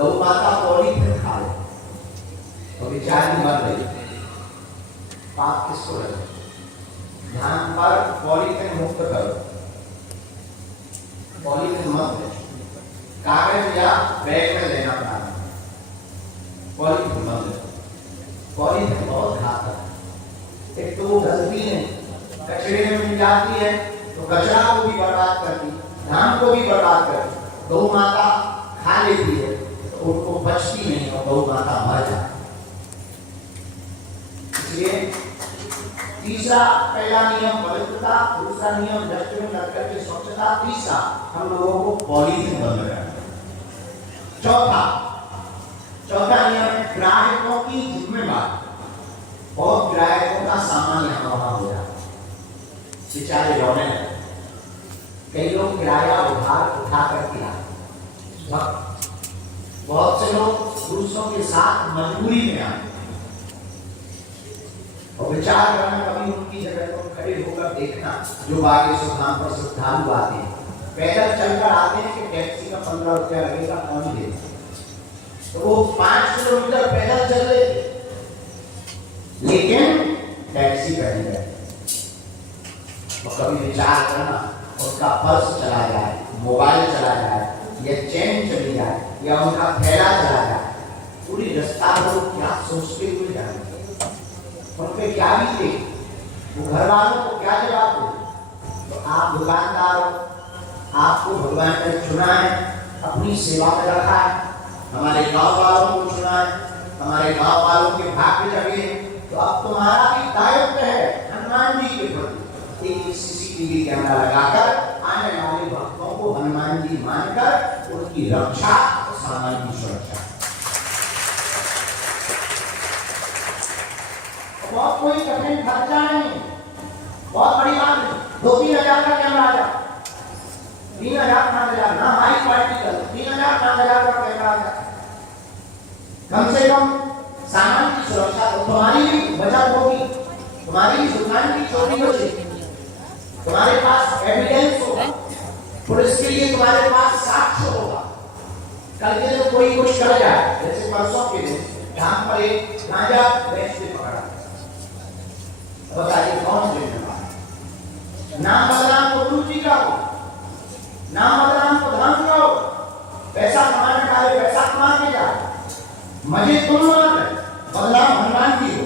गौ माता पॉलीथिन खा ले और बेचारी मर गई, पाप किसको लगे? ध्यान पर पॉलीथिन मुक्त करो, पॉलीथिन मत ले, कागज या बैग में लेना पड़ा, पॉलीथिन मत ले। पॉलीथिन बहुत घातक है। एक तो वो गलती है कचरे में मिल जाती है तो कचरा को भी बर्बाद करती, धान को भी बर्बाद करती, गौ माता खा लेती है तो उनको बचती नहीं और गौ माता मर जाती। इसलिए तीसरा, पहला नियम पवित्रता, दूसरा नियम डस्टबिन रख करके स्वच्छता, तीसरा हम लोगों को पॉलीथिन बंद करना। चौथा नियम है ग्राहकों की जिम्मेवारी। बहुत ग्राहकों का सामान यहाँ वहां हो जाता, बेचारे रोने लगे। कई लोग किराया उधार उठा कर किया, बहुत से लोग दूसरों के साथ मजबूरी में आए और विचार करना, कभी उनकी जगह पर खड़े होकर देखना। जो बागेश्वर धाम पर श्रद्धालु आते हैं, पैदल चलकर आते हैं कि टैक्सी का 15 रुपया लगेगा, कौन देगा? तो वो 5 किलोमीटर पैदल चल रहे थे, लेकिन टैक्सी पर नहीं गए। तो कभी विचार करना, उसका पर्स चला जाए, मोबाइल चला जाए, या चैन चली जाए, या उनका थैला चला जाए, पूरी रास्ता को क्या सोचते हुए जाएंगे, उन पे क्या बीते, वो घर वालों को क्या जवाब दे? तो आप दुकानदार हो, आपको भगवान ने चुना है, अपनी सेवा में रखा है, हमारे गांव वालों को चुना है, हमारे गांव वालों के भाग्य जगे, तो अब तुम्हारा भी दायित्व है हनुमान जी के प्रति एक सीसीटीवी कैमरा लगाकर आने वाले भक्तों को हनुमान जी मानकर उनकी रक्षा और सामान की सुरक्षा। बहुत कोई कठिन खर्चा नहीं, बहुत बड़ी बात नहीं, 2-3 हजार का कैमरा आ जाए, 3,000 5,000 ना हाई क्वालिटी का, 3,000 5,000 का कैमरा आ जाए, कम से कम सामान की सुरक्षा। तो तुम्हारी भी बचत होगी, तुम्हारी भी दुकान की चोरी हो जाएगी, तुम्हारे पास एविडेंस होगा, पुलिस के लिए तुम्हारे पास साक्ष्य होगा। कल के जो कोई कुछ कर जाए, जैसे परसों के दिन जहां पर एक गांजा बेचते पकड़ा, बताइए कौन जिम्मेदार? नाम बदनाम को गुरु जी का हो, नाम बदनाम को धर्म का हो, पैसा कमाने का है, पैसा कमा के जाए, मजे तुम मार, बदनाम हनुमान जी हो,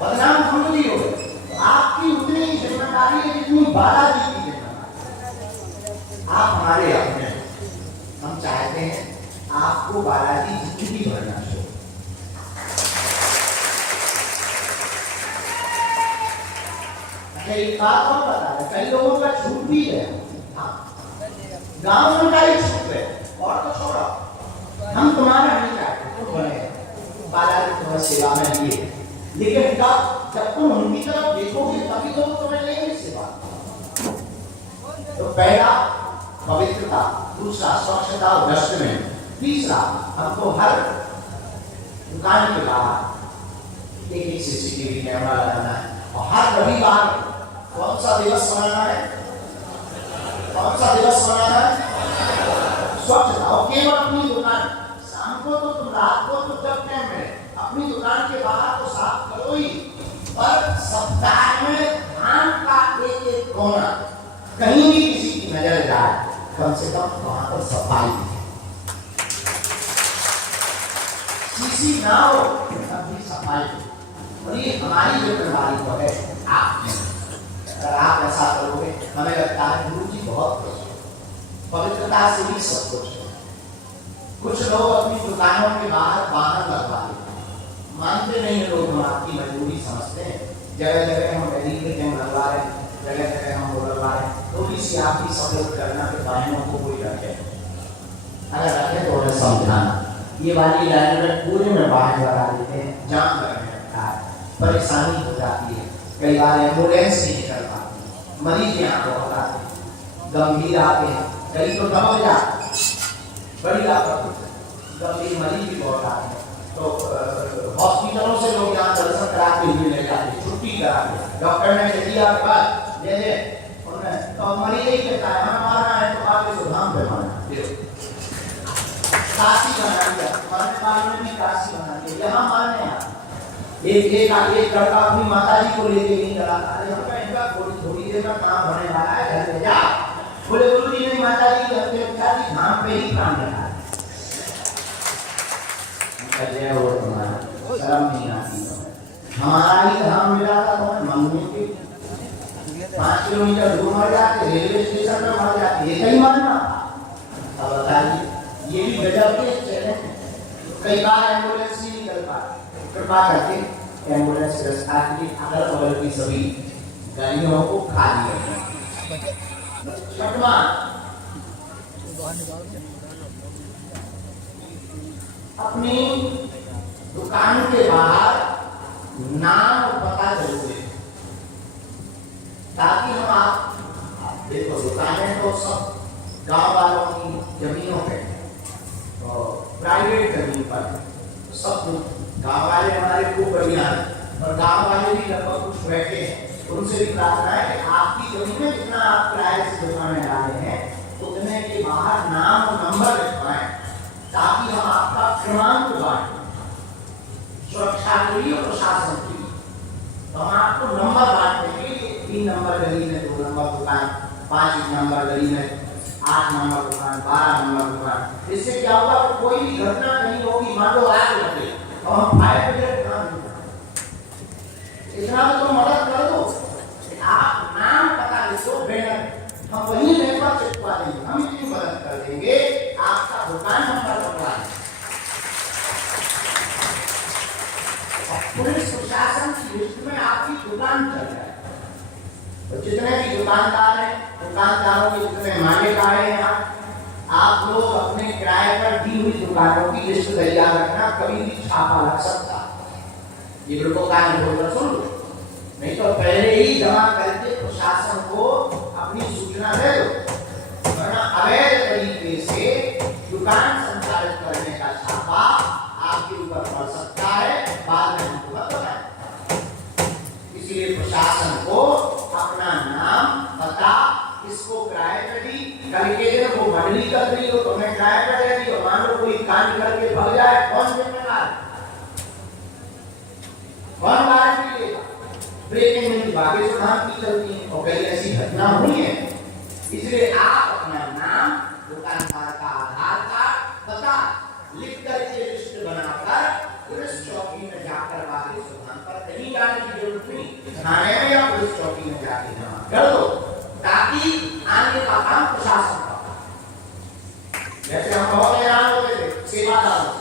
बदनाम गुरु जी हो। आपकी उतनी जिम्मेदारी है जितनी बालाजी की जिम्मेदारी। आप हमारे अपने, हम चाहते हैं आपको बालाजी जिंदगी भरना चाहिए। कई बातों पता है, कई लोगों का छूट भी है, गांव में का ही छूट है, और तो छोड़ो, हम तुम्हारा नहीं चाहते, तुम बने बालाजी तुम्हारी सेवा में लिए, लेकिन जब तुम उनकी तरफ देखोगे तभी तो तुम्हें लेंगे सेवा। तो पहला पवित्रता, दूसरा स्वच्छता और डस्टबिन, तीसरा हमको हर दुकान के बाहर एक सीसीटीवी कैमरा लगाना है, और हर रविवार कौन सा दिवस मनाना है? कौन सा दिवस मनाना है? स्वच्छता। और केवल अपनी दुकान, शाम को तो तुम, रात को तो जब टाइम में अपनी दुकान के बाहर तो साफ करो ही, पर सप्ताह में धान का एक कोना कहीं भी किसी की नजर जाए, कम से कम वहां पर सफाई है। किसी ना हो तब भी सफाई, और ये हमारी जिम्मेदारी तो है। अगर आप ऐसा करोगे, हमें लगता है गुरु जी बहुत खुश है, पवित्रता से भी सब कुछ है। कुछ लोग अपनी दुकानों के बाहर वाहन लगवा देते, मानते नहीं लोग, हम आपकी मजबूरी समझते हैं। जगह जगह हम मेडिकल कैंप लगवा रहे हैं, जगह जगह हम वो लगवा रहे हैं, थोड़ी सी आपकी सपोर्ट करना कि वाहनों को कोई रखे, अगर रखे तो उन्हें समझाना। ये वाली लाइन में पूरे में वाहन लगा देते हैं, जाम लगने लगता है, परेशानी हो जाती है, कई बार एम्बुलेंस नहीं निकल पाती, मरीज यहाँ बहुत आते हैं, गंभीर आते हैं, कई तो दबक जाते हैं, बड़ी लापरवाही, गंभीर मरीज भी बहुत आते हैं। तो हॉस्पिटलों से लोग यहाँ दर्शन करा के हुए ले जाते, छुट्टी करा के, डॉक्टर ने कह दिया के बाद ले उन्हें, तो मरीज ही कहता है हमें मारना है तो आगे से धाम पे मारना, काशी बना दिया, मरने वालों ने भी काशी बना दिया। यहाँ मरने आया एक लड़का अपनी माता जी को लेके नहीं चला, अरे हमका इनका थोड़ी देर में काम होने वाला है, घर ले जा। बोले गुरु जी नहीं, माता जी अपने पिता जी धाम पे ही काम लगा। जय हो तुम्हारा, शर्म नहीं आती हमारा ही धाम मिला था तो मम्मी के 5 किलोमीटर दूर मर जाते, रेलवे स्टेशन पर मर जाते, ये कहीं मरना। अब बताइए, ये भी गजब के चले। कई बार एम्बुलेंस ही निकल पाती, कृपा करके एम्बुलेंस रास्ता की अगल बगल की सभी गाड़ियों को खाली रखें। छठवां, अपनी दुकान के बाहर नाम और पता जरूर दें, ताकि हम आप देखो दुकानें तो सब गांव वालों की जमीनों पे और प्राइवेट जमीन पर सब गांव वाले हमारे खूब बढ़िया है और गांव वाले भी लगभग कुछ बैठे हैं। उनसे भी प्रार्थना है कि आपकी जमीन में जितना आप किराए से दुकानें डाले हैं उतने के बाहर नाम और नंबर लिखवाएं, ताकि हम आपका क्रमांक बांटें, सुरक्षा के लिए और प्रशासन के लिए। तो हम आपको नंबर बांटने के लिए 3 नंबर गली में 2 नंबर दुकान, 5 नंबर गली में 8 नंबर दुकान, 12 नंबर दुकान। इससे क्या होगा कि कोई भी घटना नहीं होगी, मान लो आग लग गई और हम फायर ब्रिगेड बना देंगे, इतना तो मदद कर दो। आप नाम पता लिखो, बैनर हम वही नेटवर्क चिपका देंगे, हम इतनी मदद कर देंगे, आपका दुकान नंबर बनवा देंगे। पुलिस प्रशासन की लिस्ट में आपकी दुकान चल रहा है, तो जितने भी दुकानदार हैं, दुकानदारों के जितने मालिक आए हैं, आप लोग अपने किराए पर दी हुई दुकानों की लिस्ट तैयार रखना, कभी भी छापा लग सकता। ये बिल्कुल कान खोल कर सुन लो, नहीं तो पहले ही जमा करके प्रशासन को अपनी सूचना दे दो, वरना अवैध तरीके से दुकान संचालित करने का छापा आपके ऊपर पड़ सकता है, बाद में हमको बताएं। इसलिए प्रशासन को अपना नाम, पता, इसको किराए पर दी, कल के दिन वो मंडली कर दी हो तो मैं किराए पर दे दी, मान लो कोई कांड करके भाग जाए, कौन जिम्मेदार? कौन गारंटी लेगा? ब्रेकिंग न्यूज भाग्य से धाम की चलती है और कई ऐसी घटना हुई है। इसलिए आप अपना नाम, दुकानदार का आधार कार्ड, पता लिख करके लिस्ट बनाकर पुलिस चौकी में जाकर वापस स्थान पर कहीं जाने की जरूरत नहीं, थाने में या पुलिस चौकी में जाके जमा कर दो, ताकि आगे का काम प्रशासन का। जैसे हम बहुत हैरान होते थे सेवादारों,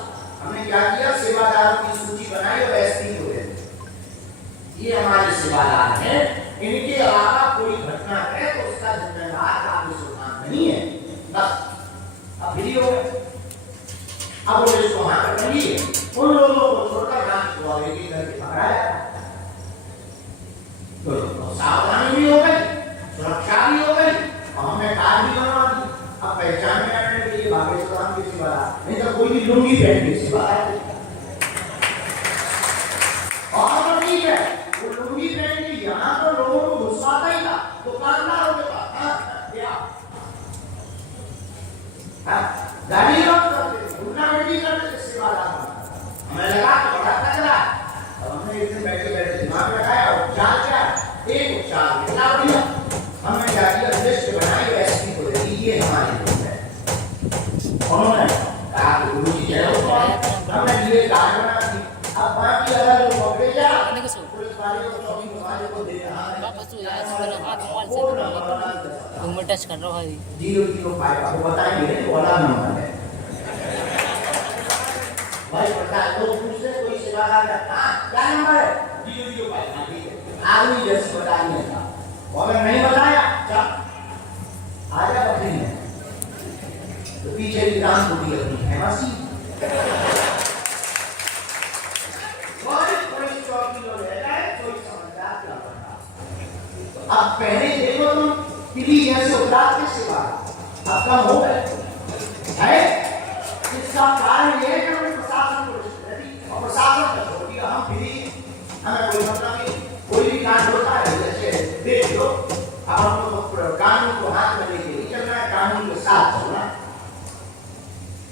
हमने क्या किया, सेवादारों की सूची बनाई और एसपी को दे दी, ये हमारे सेवादार हैं, इनके अलावा कोई घटना है तो उसका जिम्मेदार काबू सुल्तान नहीं है। बस अब वीडियो अब वो इसको हाथ कर लिए, उन लोगों को छोड़कर गांव को आगे की करके पकड़ाया। तो सावधानी भी हो गई, सुरक्षा भी हो गई और हमने कार्ड भी बनवा दी। अब पहचान में आने के लिए बागेश्वर की सेवादार, नहीं तो कोई भी लुंगी पहन के सेवादार और ठीक है, वो लुंगी पहन के यहाँ पर लोगों को घुसवाता ही था दुकानदारों के पास। गाड़ी रोक करते थे, उनका बेटी करते थे सेवादार। हमें लगा कि बड़ा तगड़ा, और हमने एक दिन बैठे बैठे दिमाग लगाया, उपचार क्या, एक उपचार कितना बढ़िया। हमने क्या किया, लिस्ट बनाई और एसपी को दे दी, ये हमारी लिस्ट है। उन्होंने कहा कि गुरु जी जय हो, हमने ये कार्ड बना दी। अब बाकी अगर लोग पकड़े जा, पुलिस वाले को, चौकी वाले को दे रहा है, मैं टच कर रहा हूँ 005 आपको बताएंगे, वाला नंबर है भाई। पता है तो पूछते कोई सेवादार का, हाँ क्या नंबर है, 005, हाँ ठीक है, आदमी जैसे बताइए था, अगर नहीं बताया चल आजा बकरी में, तो पीछे की राम टूटी अपनी है मसी। अब पहले देखो तुम किली जैसे उपराध के सिवा अब कम हो गए है। इसका कारण ये है कि हमने प्रशासन को और प्रशासन का छोड़ दिया। हम फ्री, हमें कोई मतलब नहीं, कोई भी कांड होता है जैसे देख लो, अब हमको कानून को हाथ में लेके नहीं चलना है, कानून के साथ चलना है।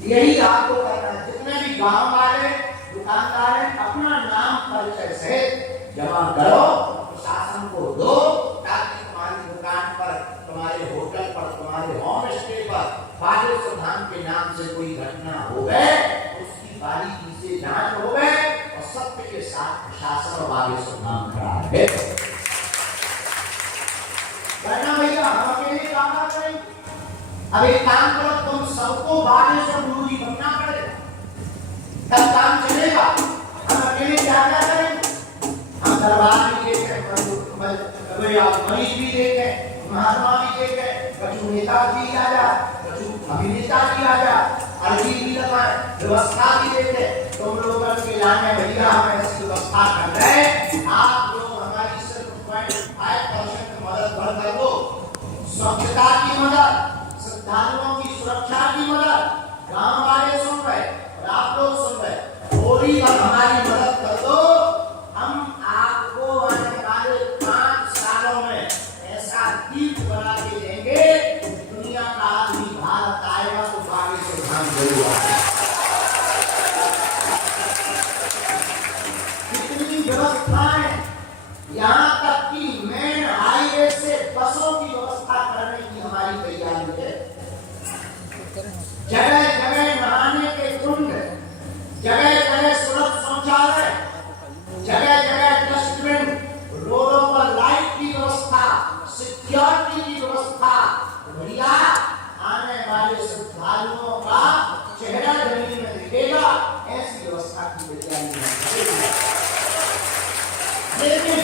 यही आपको करना है। जितने भी गांव वाले दुकानदार हैं, अपना नाम परिचय से जमा करो, प्रशासन को दो, ताकि तुम्हारी दुकान पर, तुम्हारे होटल पर, तुम्हारे होम स्टे पर बागेश्वर धाम के नाम से कोई घटना हो गए, उसकी बारीकी से जांच हो गए और सत्य के साथ प्रशासन और बागेश्वर धाम खड़ा है। करना भैया, हम अकेले काम ना करें। अब एक काम करो, तुम सबको बागेश्वर गुरु जी बनना पड़ेगा, तब काम चलेगा। हम अकेले क्या क्या करें? हम दरबार भी देखे, मरीज भी देखे, महात्मा भी देखे, कछु नेता भी आ जा, कछु अभिनेता भी आ जा, अर्जी भी लगाए, व्यवस्था भी देखे। तुम लोग के लाने भैया हम ऐसी व्यवस्था कर रहे हैं, आप लोग हमारी सिर्फ 0.5% मदद भर कर दो। स्वच्छता की मदद, श्रद्धालुओं की सुरक्षा की मदद, गांव वाले सुन रहे और आप लोग सुन रहे, थोड़ी पर हमारी मदद कर दो। हम आपको आने वाले 5 सालों में ऐसा दीप बना के देंगे, दुनिया का आदमी भारत आएगा तो बागेश्वर धाम जरूर आएगा। कितनी व्यवस्थाएं, यहाँ तक कि मेन हाईवे से बसों की व्यवस्था करने की हमारी तैयारी है। जगह जगह नहाने के कुंड, जगह जगह सुलभ शौचालय, जगह जगह डस्टबिन, रोडों पर लाइट की व्यवस्था, सिक्योरिटी की व्यवस्था। भैया आने वाले श्रद्धालुओं का चेहरा जमीन में दिखेगा, ऐसी व्यवस्था की तैयारी है। लेकिन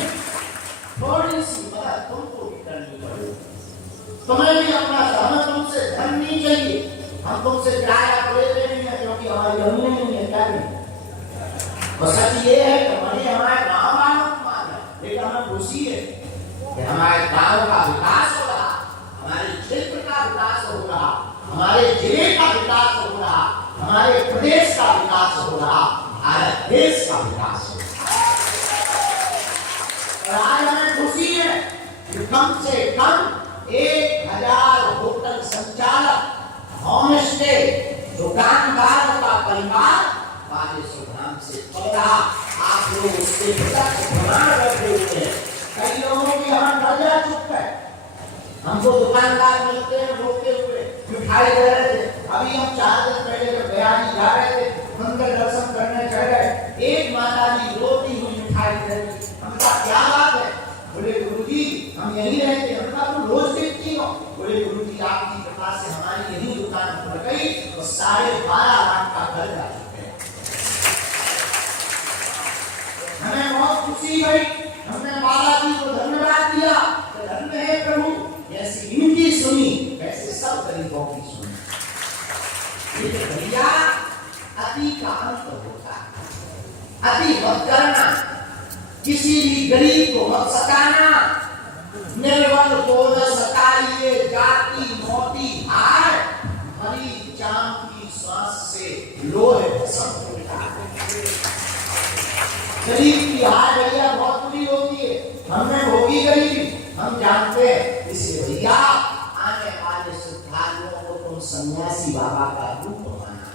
थोड़ी सी मदद तुमको भी करनी पड़ेगी। तुम्हें भी अपना, हमें तुमसे धन नहीं चाहिए, हम तुमसे किराया तो लेते नहीं है, क्योंकि हमारी जमीन नहीं है, क्या नहीं। और सच ये है कि हमें हमारे गांव वालों को मान है, लेकिन हमें खुशी है कि हमारे गांव का विकास हो रहा, हमारे क्षेत्र का विकास हो रहा, हमारे जिले का विकास हो रहा, हमारे प्रदेश का विकास हो रहा, भारत देश का विकास हो रहा। और आज हमें खुशी है कि कम से कम 1000 होटल संचालक, होम स्टे, दुकानदारों का परिवार बागेश्वर धाम से पल रहा। आप लोग उससे प्रमाण रखे हुए हैं। कई लोगों की हम डर जा चुके हैं, हमको दुकानदार मिलते हैं रोकते हुए, मिठाई दे रहे थे। अभी हम 4 दिन पहले जब बयानी जा रहे थे, मंदिर दर्शन करने चढ़ गए, एक माता जी रोती हुई मिठाई दे रही। हम कहा क्या बात है? बोले गुरुजी हम यहीं रहते हैं। हम कहा तुम रोज देखती हो? बोले गुरुजी आपकी कृपा से हमारी यही दुकान खुल गई और 12.5 लाख का घर जा चुके हैं। हमें बहुत खुशी हुई, हमने बालाजी को धन्यवाद दिया, धन्य है प्रभु, जैसे इनकी सुनी वैसे सब गरीबों की सुनी। लेकिन भैया अति का अंत होता है, अति मत करना, किसी भी गरीब को मत सताना, निर्बल को न सताइए, जाति मोती हार, हरी जाम की सांस से लोहे भस्म होता है। गरीब की हार भैया बहुत बुरी होती है, हमने भोगी गरीबी, हम जानते हैं। इसलिए भैया आने वाले श्रद्धालुओं को तुम सन्यासी बाबा का रूप माना,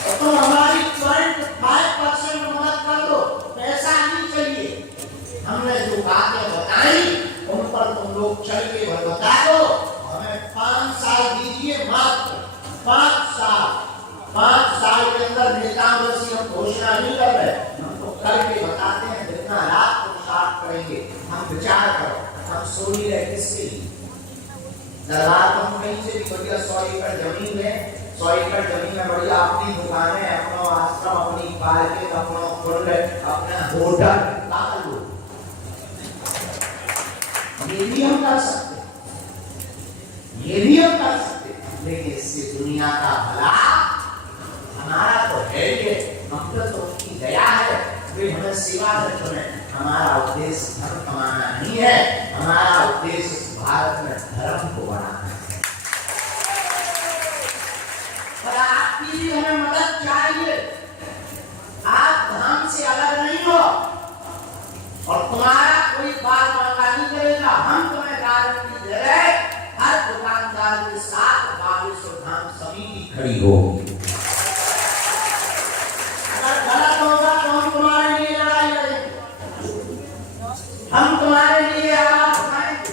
और तुम हमारी 0.5% मदद कर दो, पैसा नहीं चाहिए। हमने जो बातें बताई उन पर तुम लोग चल के बता दो। हमें 5 साल दीजिए, मात्र 5 साल। 5 साल के अंदर नेताओं जैसी हम घोषणा नहीं कर रहे, हम तो करके बताते हैं। जितना रात को स्टार्ट करेंगे, हम विचार करो, हम सो नहीं रहे किसके लिए? दरबार को कहीं से भी बढ़िया 100 एकड़ जमीन है, 100 एकड़ जमीन में बढ़िया अपनी दुकानें, अपना आश्रम, अपनी पार्किंग, अपना कुंड, अपना होटल डाल दो। ये भी हम कर सकते, ये भी हम कर सकते, लेकिन इससे दुनिया का भला हमारा तो है ये, हम तो उनकी दया है, वे हमें सेवा में चुने। हमारा उद्देश्य धर्म कमाना नहीं है, हमारा उद्देश्य भारत में धर्म को बढ़ाना है। पर आपकी भी हमें मदद चाहिए। आप धाम से अलग नहीं हो और तुम्हारा कोई बात मांगा नहीं करेगा। हम तुम्हें गारंटी दे रहे, हर दुकानदार के साथ बागेश्वर धाम समिति खड़ी होगी। अगर गलत होगा तो हम तुम्हारे लिए लड़ाई लड़ेंगे, हम तुम्हारे लिए आवाज उठाएंगे।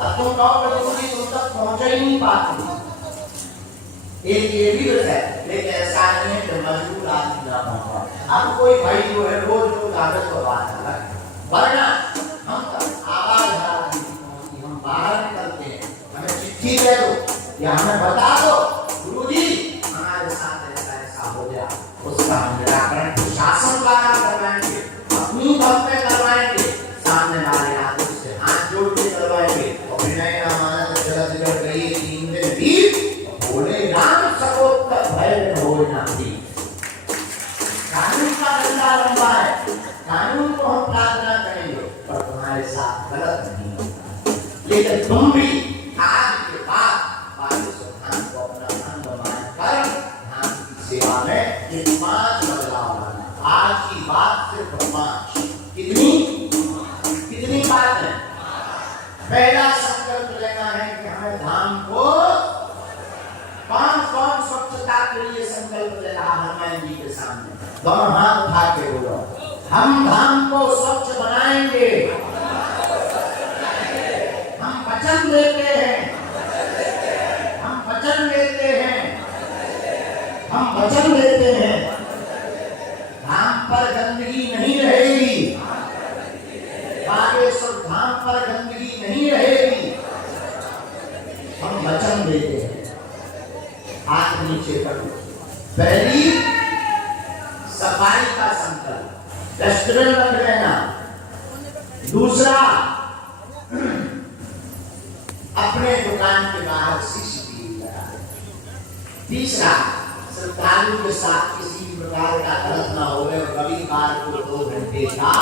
अब तुम कहोगे गुरुजी तुम तक पहुंच ही नहीं पाते, एक ये भी है, लेकिन ऐसा नहीं है कि मजबूर आदमी ना पहुंचा। अब कोई भाई जो है रोज रोज कागज पर बात कर, वरना हम तक आवाज हम बाहर निकलते हैं, हमें चिट्ठी दे दो या हमें बता दो गुरुजी हमारे साथ ऐसा ऐसा हो गया, उसका हम निराकरण शासन द्वारा करवाएंगे, अपनी दम पे करवाएंगे, सामने वाले आदमी से हाथ जोड़ के करवाएंगे। और विनय रामानंद जगत बिगड़ गई 3 दिन बीत बोले राम सकोत्तर भय न होय ना भी। कानून का डंडा लंबा है, कानून को हम प्रार्थना करेंगे पर तुम्हारे साथ गलत नहीं होगा। लेकिन तुम भी आज के बाद पाकिस्तान को अपना अंग मानकर धाम की सेवा में ये 5 बदलाव लाना। आज की बात सिर्फ 5। कितनी बात है? पहला संकल्प लेना है कि हमें धाम को कौन स्वच्छता के लिए संकल्प ले रहा हनुमान जी के सामने? दोनों हाथ उठा के बोलो, हम धाम को स्वच्छ बनाएंगे। हम वचन देते हैं, हम वचन देते हैं, हम वचन देते हैं, धाम पर गंदगी नहीं रहेगी, बागेश्वर धाम पर गंदगी नहीं रहेगी, हम वचन देते हैं। हाथ नीचे करो। पहली सफाई का संकल्प, डस्टबिन रख लेना। दूसरा अपने दुकान के बाहर सीसीटीवी लगा देना। तीसरा श्रद्धालु के साथ किसी प्रकार का गलत ना हो और रविवार को 2 घंटे का